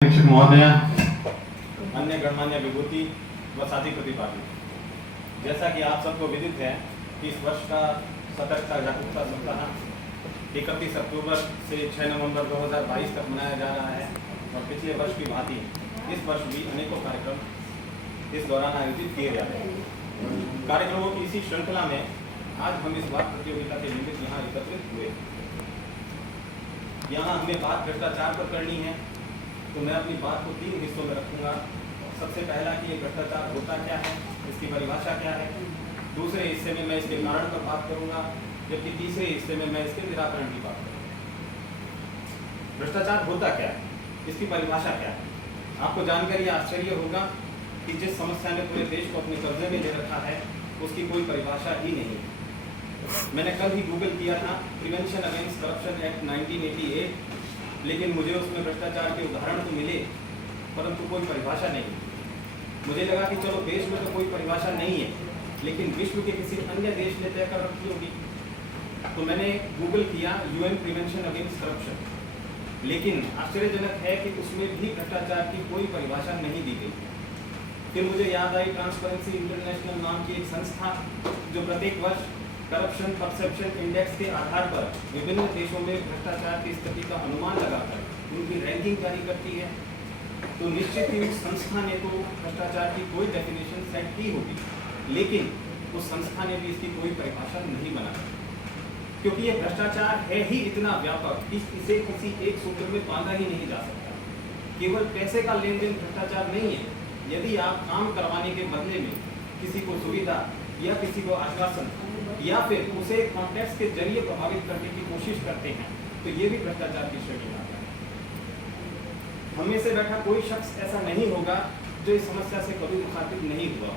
शिक्षक महोदय, अन्य गणमान्य विभूति व साथी प्रतिभागी, जैसा कि आप सबको विदित है कि इस वर्ष का सतर्कता जागरूकता सप्ताह 31 अक्टूबर से 6 नवंबर 2022 तक मनाया जा रहा है और पिछले वर्ष की भांति इस वर्ष भी अनेकों कार्यक्रम इस दौरान आयोजित किए जा रहे हैं। कार्यक्रमों की इसी श्रृंखला में आज हम इस बात प्रतियोगिता के निमित्त यहाँ एकत्रित हुए। यहाँ हमें बात भ्रष्टाचार पर करनी है, तो मैं अपनी बात को 3 हिस्सों में रखूंगा। सबसे पहला कि ये भ्रष्टाचार होता क्या है, इसकी परिभाषा क्या है। दूसरे हिस्से में मैं इसके कारण पर बात करूंगा, जबकि तीसरे हिस्से में मैं इसके निराकरण की बात करूंगा। भ्रष्टाचार होता क्या है, इसकी परिभाषा क्या है। आपको जानकर यह आश्चर्य होगा कि जिस समस्या ने पूरे देश को अपने कब्जे में ले रखा है उसकी कोई परिभाषा ही नहीं है। मैंने कल ही गूगल किया था प्रिवेंशन अगेंस्ट करप्शन एक्ट 1988, लेकिन मुझे उसमें भ्रष्टाचार के उदाहरण तो मिले परंतु कोई परिभाषा नहीं। मुझे लगा कि चलो देश में तो कोई परिभाषा नहीं है, लेकिन विश्व के किसी अन्य देश ने तय कर रखी होगी। तो मैंने गूगल किया यूएन प्रिवेंशन अगेंस्ट करप्शन, लेकिन आश्चर्यजनक है कि उसमें भी भ्रष्टाचार की कोई परिभाषा नहीं दी गई। फिर मुझे याद आई ट्रांसपेरेंसी इंटरनेशनल नाम की एक संस्था जो प्रत्येक वर्ष करप्शन परसेप्शन इंडेक्स के आधार पर विभिन्न देशों में भ्रष्टाचार की स्थिति का अनुमान लगाकर उनकी रैंकिंग जारी करती है। तो निश्चित ही उस संस्था ने तो भ्रष्टाचार की कोई डेफिनेशन सेट की होगी, लेकिन उस संस्था ने भी इसकी कोई परिभाषा नहीं बनाई, क्योंकि ये भ्रष्टाचार है ही इतना व्यापक कि इसे किसी एक सूत्र में बांधा ही नहीं जा सकता। केवल पैसे का लेन देन भ्रष्टाचार नहीं है। यदि आप काम करवाने के बदले में किसी को सुविधा या किसी को आश्वासन या फिर उसे कॉन्टेक्ट के जरिए प्रभावित करने की कोशिश करते हैं, तो ये भी भ्रष्टाचार की श्रेणी में आता है। हम में से बैठा कोई शख्स ऐसा नहीं होगा जो इस समस्या से कभी मुखातिब नहीं हुआ।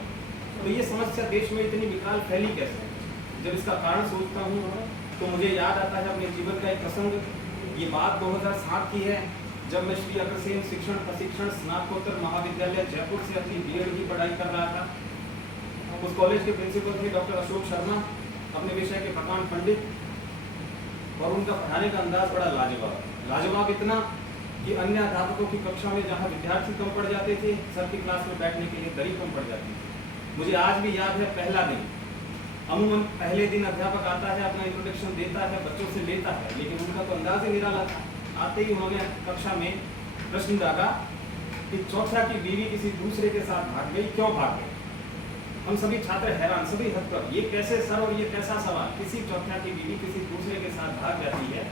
तो ये समस्या देश में इतनी विकराल फैली कैसे? जब इसका कारण सोचता हूँ तो मुझे याद आता है अपने जीवन का एक प्रसंग। ये बात 2007 की है, जब मैं श्री अग्रसेन शिक्षण प्रशिक्षण स्नातकोत्तर महाविद्यालय जयपुर से अपनी बीएड की पढ़ाई कर रहा था। उस कॉलेज के प्रिंसिपल थे डॉक्टर अशोक शर्मा, अपने विषय के प्रकांड पंडित, और उनका पढ़ाने का अंदाज बड़ा लाजवाब इतना कि अन्य अध्यापकों की कक्षा में जहाँ विद्यार्थी कम पड़ जाते थे, सर की क्लास में बैठने के लिए दरी कम पड़ जाती थी। मुझे आज भी याद है पहला दिन। अमूमन पहले दिन अध्यापक आता है, अपना इंट्रोडक्शन देता है, बच्चों से लेता है, लेकिन उनका तो अंदाज ही निराला था। आते ही उन्होंने कक्षा में प्रश्न डाला कि चौथा की बीवी किसी दूसरे के साथ भाग गई, क्यों भाग गई? हम सभी छात्र हैरान, सभी हद ये कैसे सर, और ये कैसा सवाल? किसी चौथा की बीवी किसी दूसरे के साथ भाग जाती है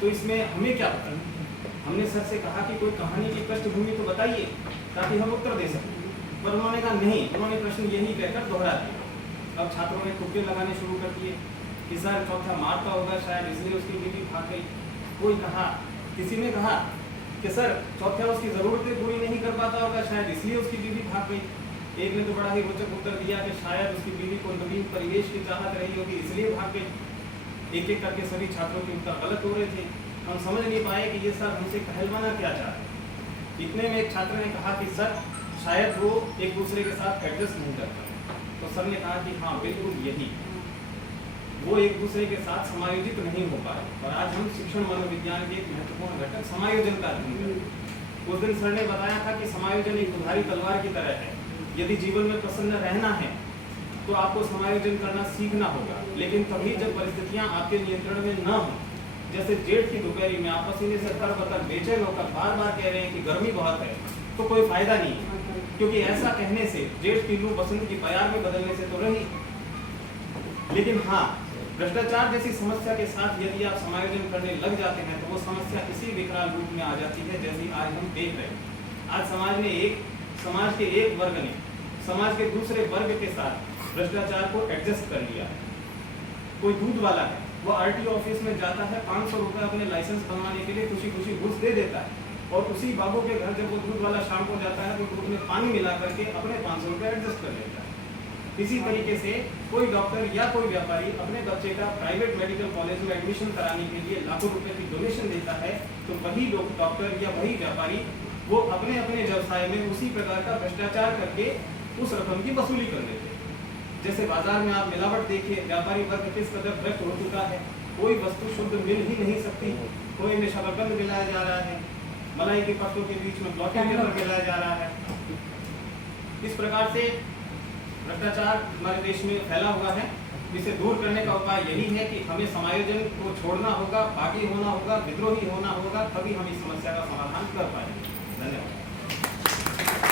तो इसमें हमें क्या पता? हमने सर से कहा कि कोई कहानी की पृष्ठभूमि तो बताइए ताकि हम उत्तर दे सकें, पर उन्होंने कहा नहीं। उन्होंने प्रश्न यही कहकर दोहरा दिया। अब छात्रों ने तुक्के लगाने शुरू कर दिए कि सर चौथा मारता होगा शायद, इसलिए उसकी बीवी भाग गई। कोई कहा, किसी ने कहा कि सर चौथा उसकी जरूरतें पूरी नहीं कर पाता होगा शायद, इसलिए उसकी बीवी भाग गई। एक ने तो बड़ा ही रोचक उत्तर दिया कि शायद उसकी बीवी को नवीन परिवेश की चाहत रही होगी, इसलिए भाग गई। एक एक करके सभी छात्रों के उत्तर गलत हो रहे थे। हम समझ नहीं पाए कि ये सर हमसे कहलवाना क्या चाहते। इतने में एक छात्र ने कहा कि सर शायद वो एक दूसरे के साथ एडजस्ट नहीं करते। तो सर ने कहा कि हाँ बिल्कुल यही, वो एक दूसरे के साथ समायोजित नहीं हो पाए। और आज हम शिक्षण मनोविज्ञान के एक महत्वपूर्ण घटक समायोजन का अध्ययन करें। उस दिन सर ने बताया था कि समायोजन एक दुधारी तलवार की तरह है। यदि जीवन में प्रसन्न रहना है तो आपको समायोजन करना सीखना होगा, लेकिन तभी जब परिस्थितियां आपके नियंत्रण में न हो। जैसे जेठ की दोपहरी में आप पसीने से तरबतर बेचैन होकर बार बार कह रहे हैं कि गर्मी बहुत है, तो कोई फायदा नहीं है, क्योंकि ऐसा कहने से जेठ की लू बसंत की प्यार में बदलने से तो रही। लेकिन हाँ, भ्रष्टाचार जैसी समस्या के साथ यदि आप समायोजन करने लग जाते हैं तो वो समस्या इसी विकराल रूप में आ जाती है जैसी आज हम देख रहे हैं। आज समाज के एक वर्ग ने समाज के दूसरे वर्ग के साथ भ्रष्टाचार को एडजस्ट कर लिया है। कोई दूध वाला है, वो आरटीओ ऑफिस में जाता है, 500 रुपये अपने लाइसेंस बनवाने के लिए खुशी खुशी घूस दे देता है, और उसी बाबू के घर जब वो दूध वाला शाम को जाता है तो दूध में पानी मिला करके अपने 500 रुपये एडजस्ट कर लेता है। इसी तरीके से कोई डॉक्टर या कोई व्यापारी अपने बच्चे का प्राइवेट मेडिकल कॉलेज में एडमिशन कराने के लिए लाखों रुपए की डोनेशन देता है, तो वही डॉक्टर या वही व्यापारी वो अपने अपने व्यवसाय में उसी प्रकार का भ्रष्टाचार करके उस रकम की वसूली कर लेते हैं। जैसे बाजार में आप मिलावट देखिए, व्यापारी वर्ग किस कदर भ्रष्ट हो चुका है। कोई वस्तु शुद्ध मिल ही नहीं सकती, कोई में शकरकंद मिलाया जा रहा है, मलाई के पत्तों के बीच में ब्लॉकिंग पेपर फैलाया जा रहा है। इस प्रकार से भ्रष्टाचार हमारे देश में फैला हुआ है। इसे दूर करने का उपाय यही है कि हमें समायोजन को छोड़ना होगा, बागी होना होगा, विद्रोही होना होगा, तभी हम इस समस्या का समाधान कर पाएंगे। धन्यवाद।